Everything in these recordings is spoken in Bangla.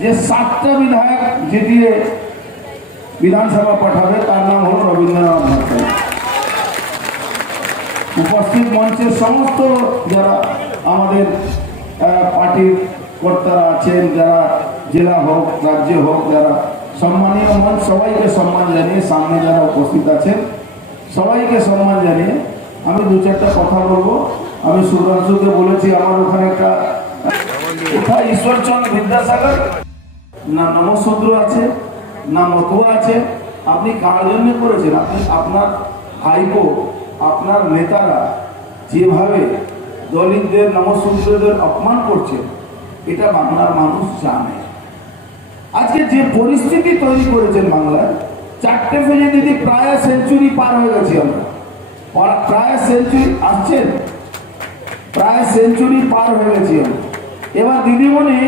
যে 7টা বিধায়ক জিতিয়ে বিধানসভা পাঠাবে তার নাম হল রবীন্দ্রনাথ ভারতী। উপস্থিত মঞ্চের সমস্ত যারা আমাদের পার্টির কর্তারা আছেন, যারা জেলা হোক রাজ্য হোক, যারা সম্মানীয় মঞ্চ, সবাইকে সম্মান জানিয়ে, সামনে যারা উপস্থিত আছেন সবাইকে সম্মান জানিয়ে আমি 2-4টা কথা বলবো। আমি সুধাংশুকে বলেছি আমার ওখানে একটা কোথায় ঈশ্বরচন্দ্র বিদ্যাসাগর না নমঃশূদ্র আছে না মতুয়া আছে। আপনি কার জন্য করেছেন? আপনি আপনার ভাইপো, আপনার নেতারা যেভাবে দলিতদের নমঃশূদ্রদের অপমান করছে এটা বাংলার মানুষ জানে। আজকে যে পরিস্থিতি তৈরি করেছেন বাংলায়, 4টে ফেজে দিদি প্রায় সেঞ্চুরি পার হয়ে গেছি আমরা, প্রায় সেঞ্চুরি আসছেন, প্রায় সেঞ্চুরি পার হয়ে গেছি আমরা। এবার দিদিমণি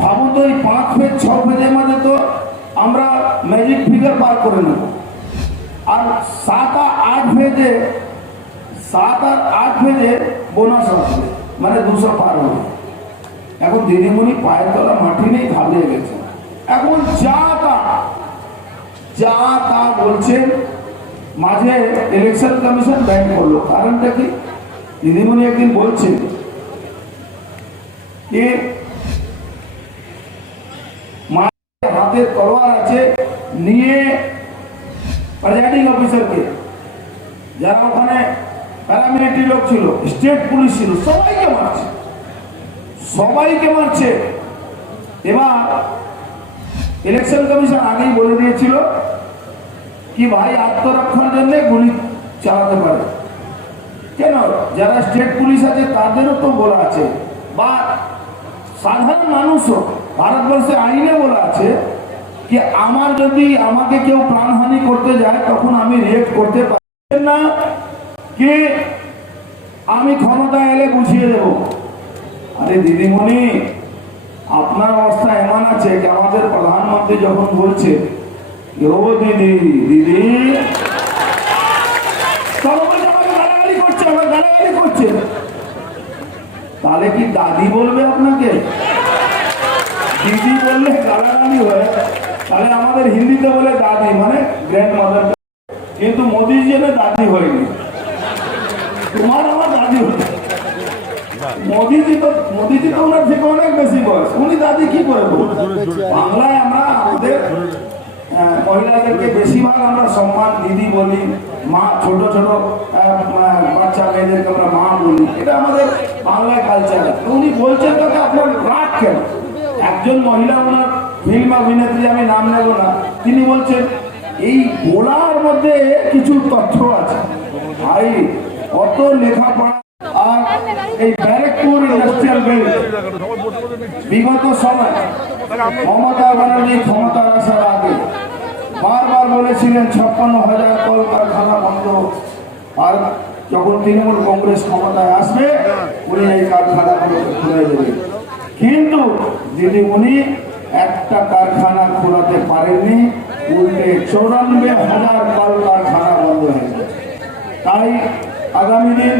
ভাবুন তো, এই 5 ফেজ 6 ফেজের মধ্যে তো আমরা ম্যাজিক ফিগার পার করে নেব, আর 7 আর 8 ফেজে বোনাস আসবে, মানে 200 পার হবে। এখন দিদিমণি পায়ের তলা মাটি নেই, ঘাবড়ে গেছে। এখন যা তা বলছেন। মাঝে ইলেকশন কমিশন ব্যান করলো, কারণটা কি? দিদিমণি একদিন বলছেন যে হাতে তলোয়ার আছে নিয়ে প্রেজাইডিং অফিসারকে, যারা ওখানে প্যারামিলিটারি লোক ছিল, স্টেট পুলিশ ছিল, সবাইকে মারছে। এবার ইলেকশন কমিশন আগেই বলে দিয়েছিল কি ভাই আত্মরক্ষার জন্য গুলি চালাতে পারে। কেন? যারা স্টেট পুলিশ আছে তাদেরও তো বলা আছে, বা সাধারণ মানুষও ভারতবর্ষে আইনে বলা আছে কি আমাকে কেউ প্রাণহানি করতে যায় তখন আমি রিয়েক্ট করতে পারি না, কি আমি ক্ষমতা এলে বুঝিয়ে দেব। আরে দিদিমণি, আপনার অবস্থা এমন আছে যে আমাদের প্রধানমন্ত্রী যখন বলছে ও দিদি গালাগালি করছে, তাহলে কি দাদি বলবে আপনাকে? দিদি বললে গালাগালি হয়, তাহলে আমাদের হিন্দিতে বলে দাদি, মানে গ্র্যান্ড মাদার। কিন্তু মোদিজি দাদি হয়নি, তোমার আমার দাদি হয়ে। মোদিজি তো ওনার থেকে অনেক বেশি বয়স, উনি দাদি কি করে? বাংলায় আমরা আমাদের মহিলাদেরকে বেশিরভাগ আমরা সম্মান দিদি বলি, মা, ছোট বাচ্চা মেয়েদেরকে আমরা মা বলি, এটা আমাদের বাংলায় কালচার। উনি বলছেন তাকে আপনার রাগ কেন? একজন মহিলা, ওনার ফিল্ম অভিনেত্রী, আমি নাম নেব না, তিনি বলছেন এই গোলার মধ্যে কিছু তথ্য আছে। ভাই অত লেখাপড়া, আর এই ব্যারেকপুর ইন্ডাস্ট্রিয়াল বেল্ট বিগত সময় মমতা ব্যানার্জি ক্ষমতার আসার আগে বারবার বলেছিলেন 56,000 কলকারখানা বন্ধ, আর যখন তৃণমূল কংগ্রেস ক্ষমতায় আসবে উনি এই কারখানাগুলোকে খুলে দেবে। কিন্তু দিদিমণি একটা কারখানা খোলাতে পারেননি, উল্টে 94,000 কলকারখানা বন্ধ হয়ে গেছে। তাই আগামী দিন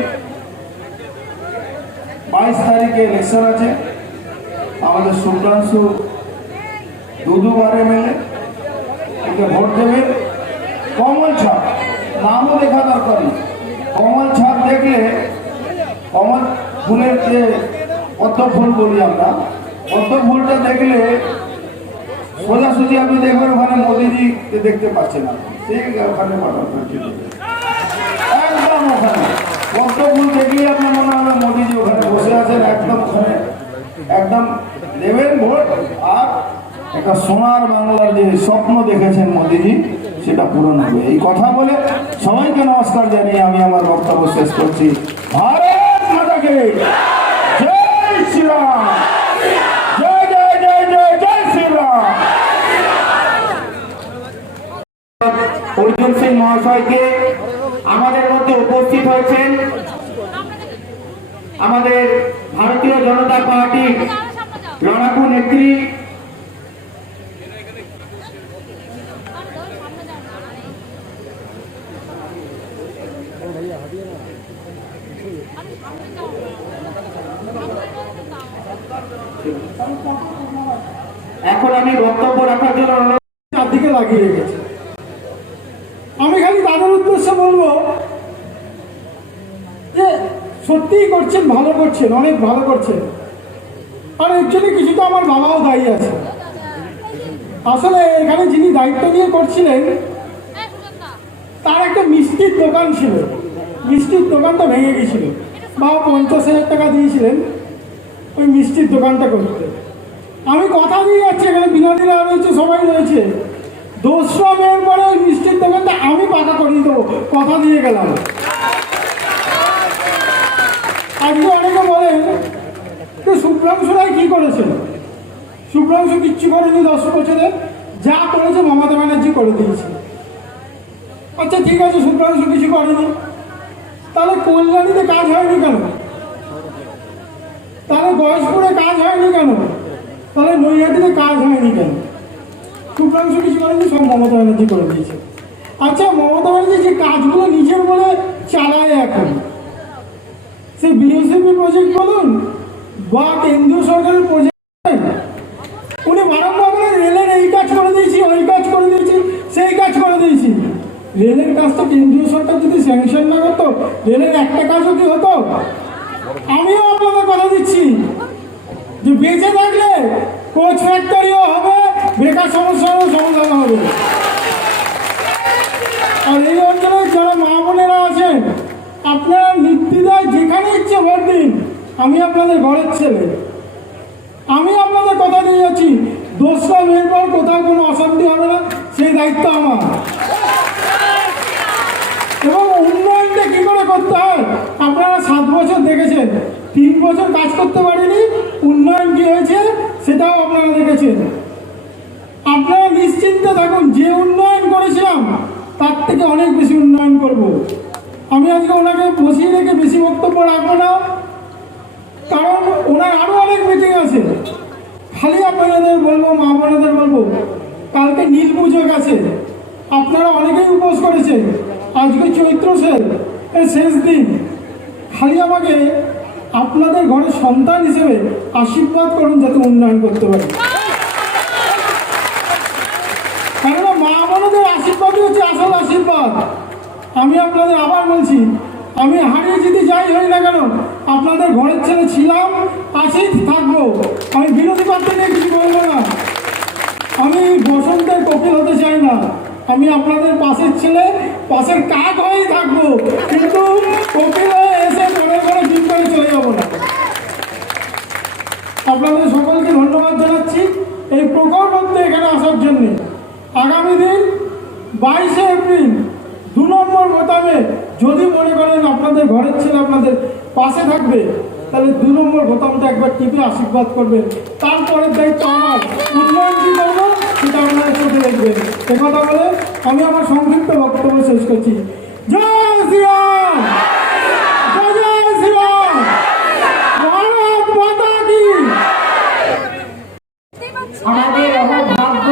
22 তারিখে ইলেকশন আছে। আমাদের সুধাংশু দুবারে মেলে একে ভোট দেবে। কমল ছাপ, নামও দেখা দরকার নেই, কমল ছাপ দেখলে, কমল ফুলের যে পদ্ম ফুল বলি আমরা, পদ্ম ফুলটা দেখলে সোজাসুজি আপনি দেখবেন ওখানে মোদিজিকে দেখতে পাচ্ছেন না, ঠিক ওখানে একদম ওখানে পদ্ম ফুল দেখলে আপনার মনে হবে মোদিজি ওখানে বসে আছেন, একদম ওখানে একদম দেবেন ভোট। আর একটা সোনার বাংলার যে স্বপ্ন দেখেছেন মোদিজি সেটা পূরণ হবে। এই কথা বলে সবাইকে নমস্কার জানিয়ে আমি আমার বক্তব্য শেষ করছি। ভারত মাতাকে জয় শ্রীরাম, জয় জয় জয় জয় জয় শ্রীরাম। অর্জুন সিং মহাশয়কে আমাদের মধ্যে উপস্থিত হয়েছেন আমাদের ভারতীয় জনতা পার্টির লড়াকু নেত্রী এখন আমি বক্তব্য রাখার জন্য অনুরোধ চারদিকে লাগিয়ে রেখেছে। আমি খালি তাদের উদ্দেশ্যে বলবো যে সত্যিই করছেন, ভালো করছেন, অনেক ভালো করছেন। আর অ্যাকচুয়ালি কিছুটা আমার বাবাও দায়ী আছে। আসলে এখানে যিনি দায়িত্ব নিয়ে করছিলেন তার একটা মিষ্টির দোকান ছিল, মিষ্টির দোকানটা ভেঙে গেছিল। বাবা 50,000 টাকা দিয়েছিলেন ওই মিষ্টির দোকানটা করতে। আমি কথা দিয়ে যাচ্ছি, এখানে বিনোদীরা রয়েছে, সবাই রয়েছে, 200 মেয়ের পরে ওই মিষ্টির দোকানটা আমি পাকা করিয়ে দেবো, কথা দিয়ে গেলাম। আজকে অনেকে বলেন যে শুভ্রাংশু রায় কী করেছেন? শুভ্রাংশু কিচ্ছু করেনি 10 বছরে, যা করেছে মমতা ব্যানার্জি করে দিয়েছে। আচ্ছা ঠিক আছে, শুভ্রাংশু কিছু করেনি, তাহলে কল্যাণীতে কাজ হয়নি কেন? তাহলে গয়েশপুরে কাজ হয়নি কেন? তাহলে নৈহাটিতে কাজ হয়নি কেন? শুভ্রাংশু কিছু করেনি, সব মমতা ব্যানার্জি করে দিয়েছে। আচ্ছা, মমতা ব্যানার্জি যে কাজগুলো নিজের বলে চালায় এখন, সে বিএসএফি প্রজেক্ট বলুন বা কেন্দ্রীয় সরকারের প্রজেক্ট, উনি বারংবার বলেন রেলের এই কাজ করে দিয়েছি, ওই কাজ করে দিয়েছি, সেই কাজ করে দিয়েছি। রেলের কাজটা কেন্দ্রীয় সরকার যদি স্যাংশন না করতো, রেলের একটা কাজও কি হতো? আমিও আপনাদের কথা দিচ্ছি যে বেঁচে থাকলে কোচ ফ্যাক্টরিও হবে, বেকার সমস্যারও সমাধান হবে। আর এই অঞ্চলে যারা মা বোনেরা আছেন, আপনারা নির্দ্বিধায় যেখানে ইচ্ছে ভোট দিন, আমি আপনাদের ঘরের ছেলে। আমি আপনাদের কথা দিয়ে যাচ্ছি, 2টা মেয়ের পর কোথাও কোনো অশান্তি হবে না, সেই দায়িত্ব আমার। এবং উন্নয়নটা কী করে করতে হয় আপনারা 7 বছর দেখেছেন, 3 বছর কাজ করতে পারিনি, উন্নয়ন কী হয়েছে সেটাও আপনারা দেখেছেন। আপনারা নিশ্চিন্তে থাকুন, যে উন্নয়ন করেছিলাম তার থেকে অনেক বেশি উন্নয়ন করব। আমি আজকে ওনাকে বসিয়ে রেখে বেশি বক্তব্য রাখবো না, কারণ ওনার আরও অনেক মিটিং আছে। খালি আপনাদের বলবো, মা বোনেদের বলবো, কালকে নীল পুজো আছে, আপনারা অনেকেই উপোস করেছেন, আজকে চৈত্র সেল এর শেষ দিন। খালি আমাকে আপনাদের ঘরের সন্তান হিসেবে আশীর্বাদ করুন যাতে উন্নয়ন করতে পারি। কেননা মা বোনদের আশীর্বাদই হচ্ছে আসল আশীর্বাদ। আমি আপনাদের আবার বলছি, আমি হারিয়ে যদি যাই হই না কেন, আপনাদের ঘরের ছেলে ছিলাম, আছেই থাকবো। আমি বিরোধী পার্টি নিয়ে কিছু বলবো না, আমি বসন্তের কোকিল হতে চাই না, আমি আপনাদের পাশের ছেলে, পাশের কাক হয়েই থাকবো, কিন্তু কোকিল হয়ে এসে ঘরে ঘরে ডিম করে চলে যাবো না। আপনাদের সকলকে ধন্যবাদ জানাচ্ছি এই প্রখর মধ্যে এখানে আসার জন্য। আগামী দিন 22শে এপ্রিল 2 নম্বর বোতামে যদি মনে করেন আপনাদের ঘরের ছেলে আপনাদের পাশে থাকবে, তাহলে 2 নম্বর বোতামটা একবার টিপে আশীর্বাদ করবেন। তারপরের দায়িত্ব আমার, উন্নয়ন কী করবো সেটা আপনারা চোখে দেখবেন। কথা বলে আমি আমার সংক্ষিপ্ত বক্তব্য শেষ করছি। জয় শ্রীরাম, জয় শ্রীরাম, ভারত মাতা কি। আমাদের অহভাগ্য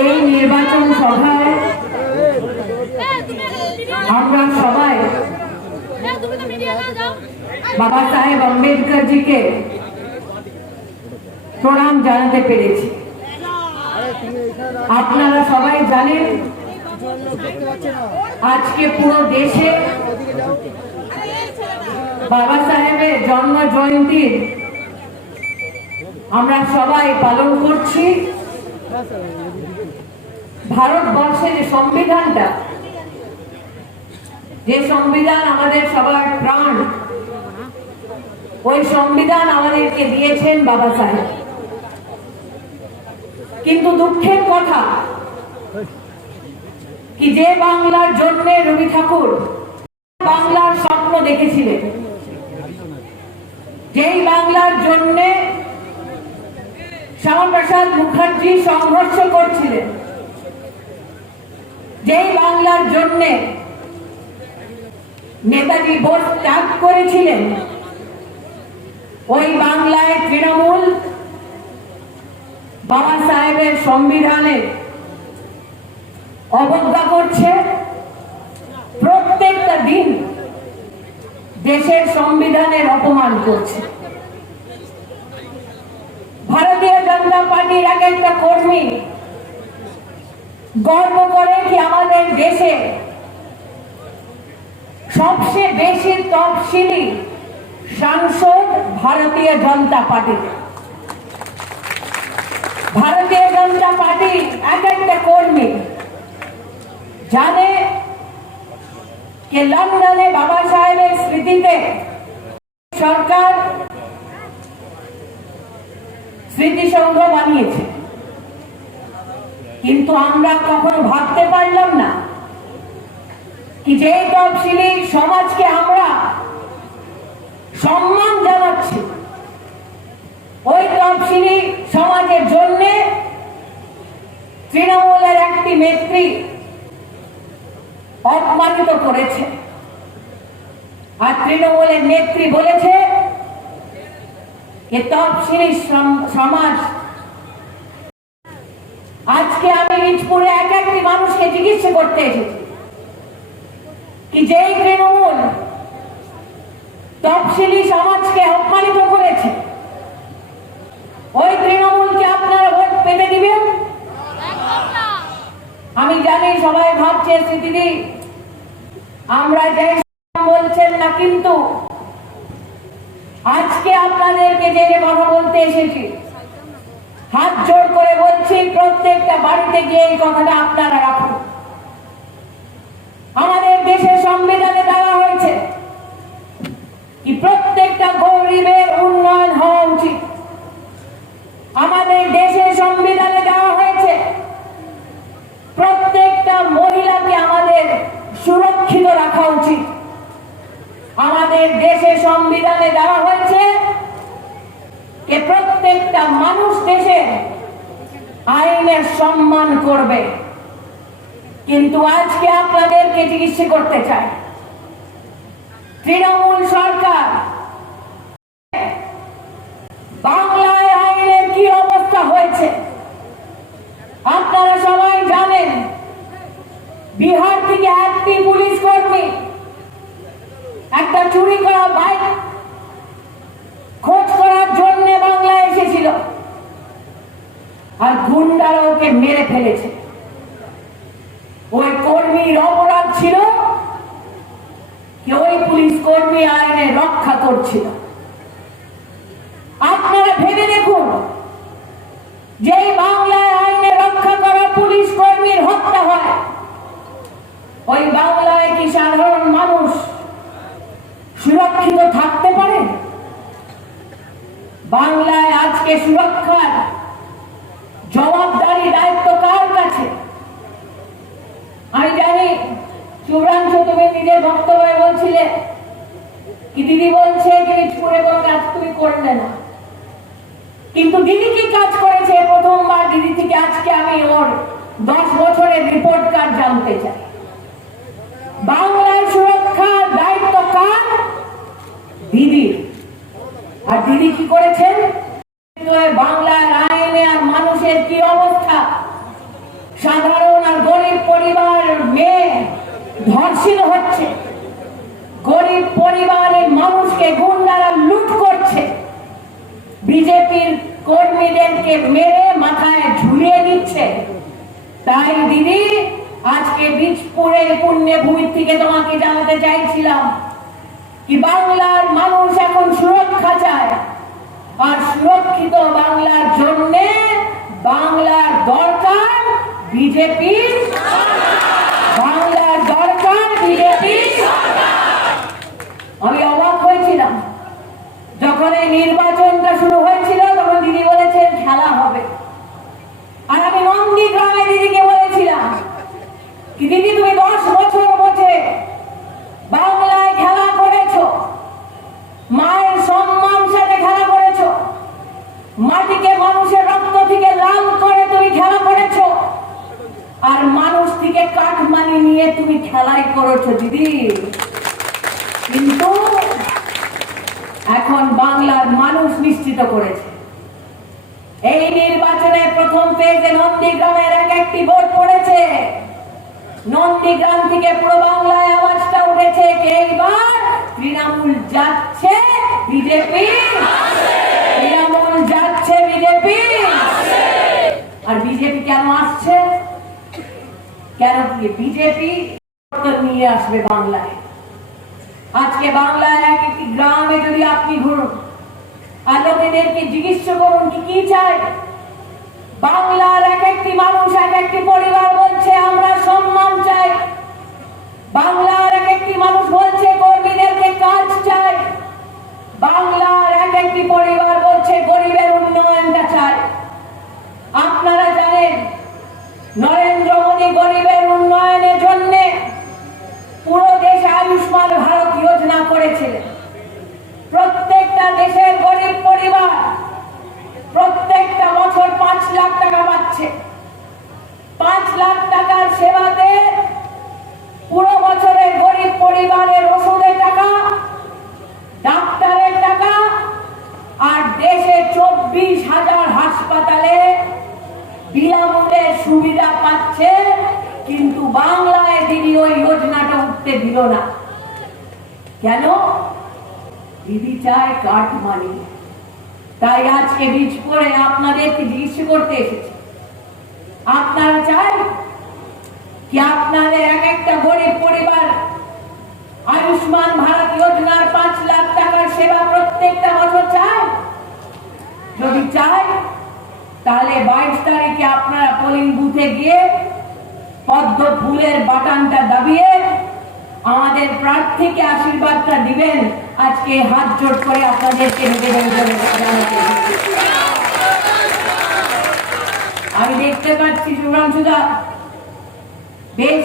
এই নির্বাচন সভায় আমরা সবাই বাবা সাহেব আম্বেদকর জিকে প্রণাম জানাতে পেরেছি। আপনারা সবাই জানেন আজকে পুরো দেশে বাবা সাহেবের জন্ম জয়ন্তী আমরা সবাই পালন করছি। ভারতবর্ষের যে সংবিধানটা, যে সংবিধান আমাদের সবার প্রাণ, ওই সংবিধান আমাদেরকে দিয়েছেন বাবা সাহেব। কিন্তু দুঃখের কথা কি, যে বাংলার জন্য রবি ঠাকুর বাংলার স্বপ্ন দেখেছিলেন, যেই বাংলার জন্য শ্যামাপ্রসাদ মুখার্জি সংঘর্ষ করছিলেন, যেই বাংলার জন্য নেতাজি বোস ত্যাগ করেছিলেন, ওই বাংলায় তৃণমূল বাবা সাহেবের সংবিধানের অবজ্ঞা করছে। প্রত্যেকটা দিন দেশের সংবিধানের অপমান করছে। ভারতীয় জনতা পার্টির এক একটা কর্মী গর্ব করে কি আমাদের দেশে সবচেয়ে বেশি তফসিলি সাংসদ ভারতীয় জনতা পার্টি। ভারতীয় জনতা পার্টি এক একটা কর্মী জানে যে লন্ডনে বাবা সাহেবের স্মৃতিতে সরকার স্মৃতিসৌধ বানিয়েছে, কিন্তু আমরা কখনো ভাবতে পারলাম না কি যে তফসিলি সমাজকে আমরা সম্মান জানাচ্ছি, ওই তফসিলি সমাজের জন্য তৃণমূলের একটি নেত্রী অপমানিত করেছে। আর তৃণমূলের নেত্রী বলেছে যে তফসিলি সমাজ। আজকে আমি ইজপুরে এক একটি মানুষকে জিজ্ঞাসা করতে এসেছি কি যেই তৃণমূল তফসিলি সমাজকে অপমানিত করেছে, ওই তৃণমূলকে আপনারা ভোট পেতে দিবেন? আমি জানি সবাই ভাবছে দিদি আমরা যাই বলছেন না, কিন্তু আজকে আপনাদেরকে যে কথা বলতে এসেছি, হাত জোড় করে বলছি প্রত্যেকটা বাড়িতে গিয়ে এই কথাটা আপনারা রাখুন। আমাদের দেশের সংবিধানে দেওয়া হয়েছে কি প্রত্যেকটা গরিবের উন্নয়ন হওয়া উচিত। আমাদের দেশের সংবিধানে দেওয়া হয়েছে প্রত্যেকটা মহিলাকে আমাদের সুরক্ষিত রাখা উচিত। আমাদের দেশের সংবিধানে দেওয়া হয়েছে যে প্রত্যেকটা মানুষ দেশে আইনের সম্মান করবে। কিন্তু আজকে আপনাদেরকে জিজ্ঞাসা করতে চাই, তৃণমূল সরকার বাংলায় আইনের কি অবস্থা হয়েছে আপনারা সবাই জানেন। বিহার থেকে একটি পুলিশ কর্মী একটা চুরি করা বাইক খোঁজ করার জন্য বাংলায় এসেছিল, আর গুন্ডারা ওকে মেরে ফেলেছে। ওই কর্মীর অপরাধ ছিল কি ওই পুলিশ কর্মী আইনে রক্ষা করছিল। আপনারা ভেবে দেখুন, যে বাংলায় আইনে রক্ষা করা পুলিশ কর্মীর হত্যা হয়, ওই বাংলায় কি সাধারণ মানুষ সুরক্ষিত থাকতে পারে? বাংলায় আজকে সুরক্ষার জবাবদারি দায়িত্ব কার কাছে? আমি জানি শুভ্রাংশু তুমি নিজের বক্তব্যে বলছিলে কি দিদি বলছে যে ইজপুরে কোনো কাজ তুমি করলে না, কিন্তু দিদি কি কাজ করেছে প্রথমবার দিদি থেকে আজকে আমি ওর 10 বছরের রিপোর্ট কার্ড জানতে চাই। বাংলায় সুরক্ষার দায়িত্ব কার? দিদি। আর দিদি কি করেছেন? বাংলার আইনে আর মানুষের কি অবস্থা, সাধারণ আর গরিব পরিবার মেয়ে ধর্ষিত হচ্ছে, গরিব পরিবারের মানুষকে গুন্ডারা লুট করছে, বিজেপির কর্মীদেরকে মেরে মাথায় ঝুলিয়ে দিচ্ছে। তাই দিদি আজকে বীজপুরের পুণ্যভূমি থেকে তোমাকে জানাতে চাইছিলাম কি বাংলার মানুষ এখন সুরক্ষা চায়, আর সুরক্ষিত বাংলার জন্য বাংলার দরকার বিজেপি, বাংলার দরকার বিজেপি। আমি অবাক হয়েছিলাম যখন এই নির্বাচনটা শুরু হয়েছিল, তখন দিদি বলেছেন খেলা হবে। আর আমি নন্দীগ্রামে দিদিকে বলেছিলাম কি দিদি তুমি 10 বছর বসে বাংলায় খেলা করেছো, মায়ের সম্মান সাথে খেলা করেছো, মাটিকে মানুষের রক্ত থেকে লাল করে তুমি খেলা করেছো, আর মানুষ থেকে কাঠমানি নিয়ে তুমি খেলাই করেছো দিদি। কিন্তু এখন বাংলার মানুষ নিশ্চিত করেছে। এই নির্বাচনে প্রথম পেজে নন্দীগ্রামের এক একটি ভোট পড়েছে। নন্দীগ্রাম থেকে পুরো বাংলায় আওয়াজটা উঠেছে এইবার তৃণমূল যাচ্ছে বিজেপি, তৃণমূল যাচ্ছে বিজেপি? আর বিজেপি কেন আসছে? কেন বিজেপি নিয়ে আসবে বাংলায়? আজকে বাংলায় এক একটি গ্রামে যদি আপনি ঘুরুন আর লোকেদেরকে জিজ্ঞেস করুন কি চাই, বাংলার এক একটি মানুষ, এক একটি পরিবার বলছে আমরা সম্মান চাই। বাংলার এক একটি মানুষ বলছে কর্মীদেরকে কাজ চাই। বাংলার এক একটি পরিবার বলছে গরিবের উন্নয়নটা চাই। আপনারা জানেন নরেন্দ্র মোদী গরিবের উন্নয়নের জন্য পুরো দেশে আয়ুষ্মান ভারত যোজনা করেছিলেন। প্রত্যেকটা দেশের গরিব পরিবার প্রত্যেকটা বছর 5 লাখ টাকা পাচ্ছে। 5 লাখ টাকার সেবাতে পুরো বছরের গরিব পরিবারের ওষুধের টাকা, ডাক্তারের টাকা আর দেশে 24,000 হাসপাতালে বিনামূল্যে সুবিধা পাচ্ছে। কিন্তু বাংলায় দিদি ওই যোজনাটা উঠতে দিল না। কেন? দিদি চায় কাটমানি। তাই আজকে বীজ করে আপনাদেরকে জিজ্ঞেস করতে এসেছি, আপনারা চাই কি আপনাদের এক একটা গরিব পরিবার আয়ুষ্মান ভারত যোজনার 5 লাখ টাকার সেবা প্রত্যেকটা বছর চায়? যদি চায় তাহলে 22 তারিখে আপনারা পোলিং বুথে গিয়ে পদ্ম ফুলের বাটনটা দাবিয়ে আমাদের প্রার্থীকে আশীর্বাদটা দিবেন। আজকে হাত জোড় করে আপনাদেরকে নিবেদন করে জানাতে আমি দেখতে পাচ্ছি শুভ্রাংশুদা বেশ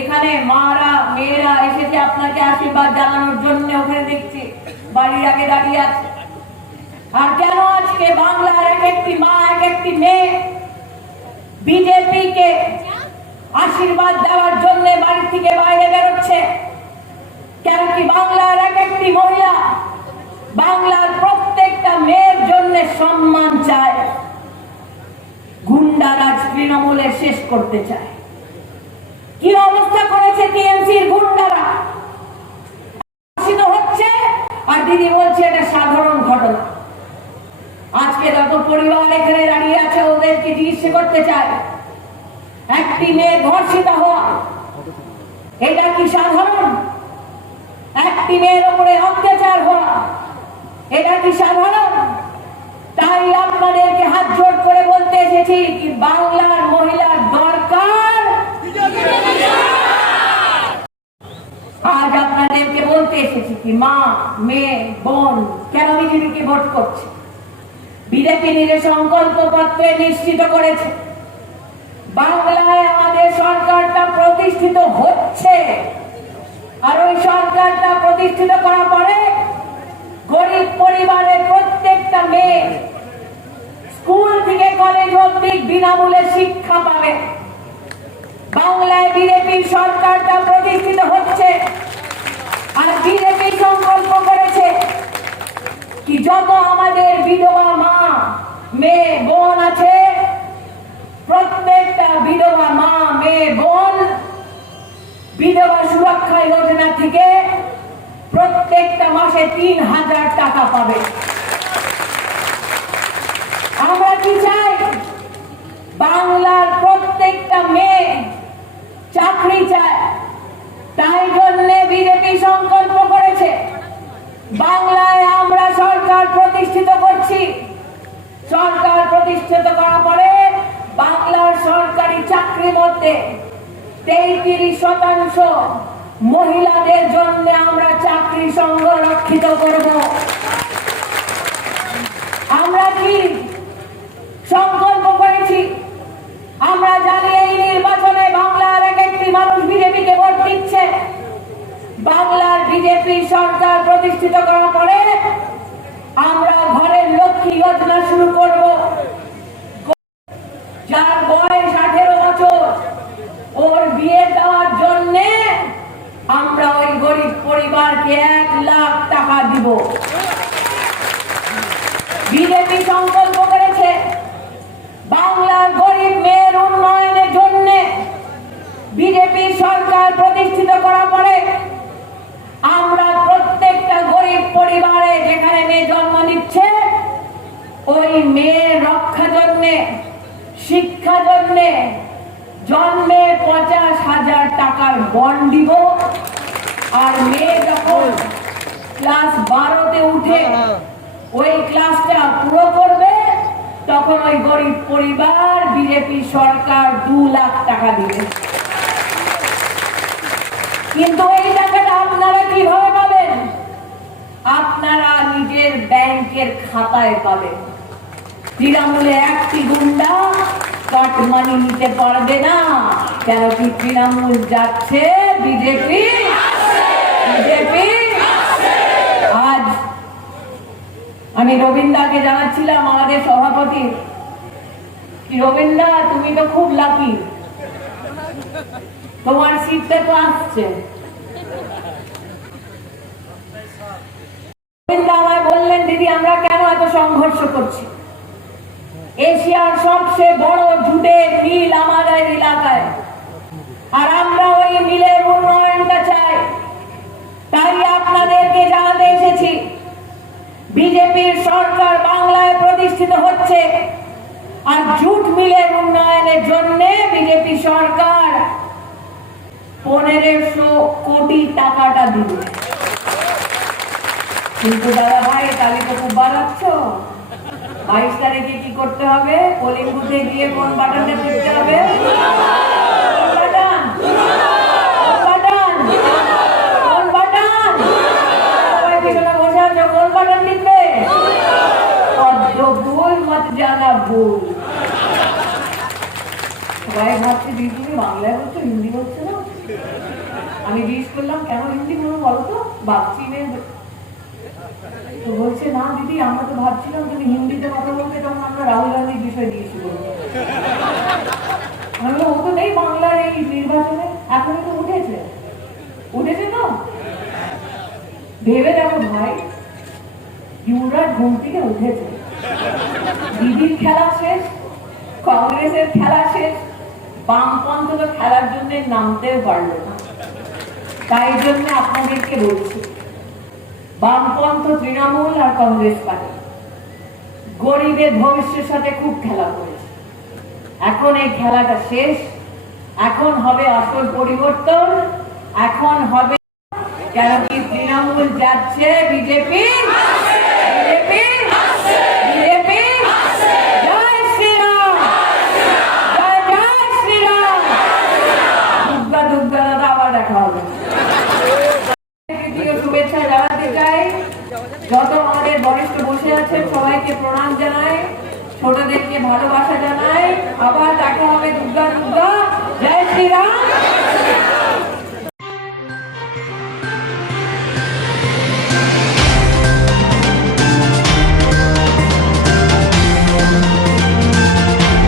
এখানে মারা মেয়েরা এসেছে আপনাকে আশীর্বাদ জানানোর জন্য। ওখানে দেখছি বাড়ির আগে দাঁড়িয়ে আছে। আর কেন আজকে বাংলার এক একটি মা, এক একটি মেয়ে বিজেপি কে আশীর্বাদ দেওয়ার জন্য বাড়ি থেকে বাইরে বেরোচ্ছে? কেন কি বাংলার এক একটি মহিলা বাংলার প্রত্যেকটা মেয়ের জন্য সম্মান চায়? গুন্ডারাজ তৃণমূলে শেষ করতে চায়। কি অবস্থা করেছে টিএমসির গুন্ডারা? হচ্ছে আর দিদি বলছে এটা সাধারণ ঘটনা। আজকে যত পরিবার এখানে দাঁড়িয়ে আছে ওদেরকে জিজ্ঞেস করতে চায়, একটি মেয়ে ধর্ষিত হওয়া এটা কি সাধারণ? একটি মেয়ের উপরে অত্যাচার হওয়া এটা কি সাধারণ? তাই আপনাদেরকে হাত জোড় করে বলতে এসেছি কি বাংলার মহিলার দরকার। আজ আপনাদেরকে বলতে এসেছি কি মা, মেয়ে, বোন কেন বিজেপিকে ভোট করছে? বিজেপি নিজের সংকল্প পত্রে নিশ্চিত করেছে বাংলায় আমাদের সরকারটা প্রতিষ্ঠিত হচ্ছে। আর ওই সরকারটা প্রতিষ্ঠিত করার পরে গরিব পরিবারের প্রত্যেকটা মেয়ে স্কুল থেকে কলেজ অবধি বিনামূল্যে শিক্ষা পাবে। বাংলায় বিজেপির সরকারটা প্রতিষ্ঠিত হচ্ছে। আর বিজেপি সংকল্প করেছে কি যত আমাদের বিধবা মা, মেয়ে, বোন আছে প্রত্যেকটা বিধবা মা, মেয়ে, বোন বিধবা সুরক্ষা যোজনা থেকে প্রত্যেকটা মাসে 3,000 টাকা পাবে। আমরা কি চাই? বাংলার প্রত্যেকটা মেয়ে চাকরি চায়। তাই জন্য বিজেপি সংকল্প করেছে বাংলায় আমরা সরকার প্রতিষ্ঠিত করছি। সরকার প্রতিষ্ঠিত করার পরে বাংলার সরকারি চাকরির মধ্যে 33% মহিলাদের জন্য আমরা চাকরি সংরক্ষিত করব। আমরা কি সংকল্প করেছি? আমরা জানি এই নির্বাচনে বাংলার এক একটি মানুষ বিজেপিকে ভোট দিচ্ছে। বাংলার বিজেপি সরকার প্রতিষ্ঠিত করার পরে আমরা ঘরের লক্ষ্মী যোজনা শুরু করব। যার বয়স 18 বছর ওর বিয়ে দেওয়ার জন্য আমরা ওই গরিব পরিবারকে 1 লাখ টাকা দিব। বিজেপি সংকল্প করেছে বাংলার গরিব মেয়ের উন্নয়নের জন্য বিজেপি সরকার প্রতিষ্ঠিত করার পরে আমরা প্রত্যেকটা গরিব পরিবারে যেখানে মেয়ে জন্ম নিচ্ছে ওই মেয়ে শিক্ষা জন্যে জন্মে 50,000 টাকার বন্ড দিব, আর মেয়ে যখন ক্লাস 12তে উঠে ওই ক্লাসটা পুরো করবে তখন ওই গরিব পরিবার বিজেপি সরকার 2 লাখ টাকা দিবে। কিন্তু এই টাকাটা আপনারা কিভাবে পাবেন? আপনারা নিজের ব্যাংকের খাতায় পাবেন। তৃণমূলে একটি গুন্ডা কাটমানি নিতে পারবে না, কেন কি তৃণমূল যাচ্ছে বিজেপি। আজ আমি রবীন্দ্রকে জানাচ্ছিলাম, আমাদের সভাপতি, কি রবীন্দ্র তুমি তো খুব লাকি, তোমার সিটটা তো আসছে। রবীন্দ্র আমায় বললেন, দিদি আমরা কেন এত সংঘর্ষ করছি? এশিয়ার সবচেয়ে বড় জুটের মিল আমাদের এলাকায়, আর আমরা ওই মিলের উন্নয়নটা চাই। তাই আপনাদেরকে জানাতে এসেছি, বিজেপির সরকার বাংলায় প্রতিষ্ঠিত হচ্ছে, আর জুট মিলের উন্নয়নের জন্য বিজেপি সরকার 1500 কোটি টাকাটা দিবে। কিন্তু দাদা ভাই, তাহলে তো খুব বাড়াচ্ছ। 22 তারিখে কি করতে হবে? পোলিং বুথে গিয়ে কোন বাটনটা টিপতে হবে? সবাই ভাবছে দিদি বাংলায় বলছো, হিন্দি বলছে না। আমি জিজ্ঞেস করলাম কেন হিন্দি বলো বলতো, ভাবছি তো বলছে না দিদি আমরা তো ভাবছিলাম যদি হিন্দিতে কথা বলতে তখন আমরা রাহুল গান্ধীর বিষয় দিয়েছি বলবো। আমি ও তো নেই বাংলার এই নির্বাচনে, এখনই তো উঠেছে তো। ভেবে দেখো ভাই, যুবরাজ ঘুম থেকে উঠেছে, দিদির খেলা শেষ, কংগ্রেসের খেলা শেষ, বামপন্থ তো খেলার জন্য নামতেও পারলো না। তাই জন্য আপনাদেরকে বলছি, বামপন্থ, তৃণমূল আর কংগ্রেস পার্টি গরিবের ভবিষ্যের সাথে খুব খেলা করেছে। এখন এই খেলাটা শেষ, এখন হবে আসল পরিবর্তন, এখন হবে, কেন কি তৃণমূল যাচ্ছে বিজেপি। জয় শ্রীরাম, জয় শ্রীরাম। দুর্গা দাদা, আবার দেখা হবে। শুভেচ্ছা জানাতে চাই, যত আমাদের বরিষ্ঠ বসে আছেন সবাইকে প্রণাম জানাই, ছোটদেরকে ভালোবাসা জানাই।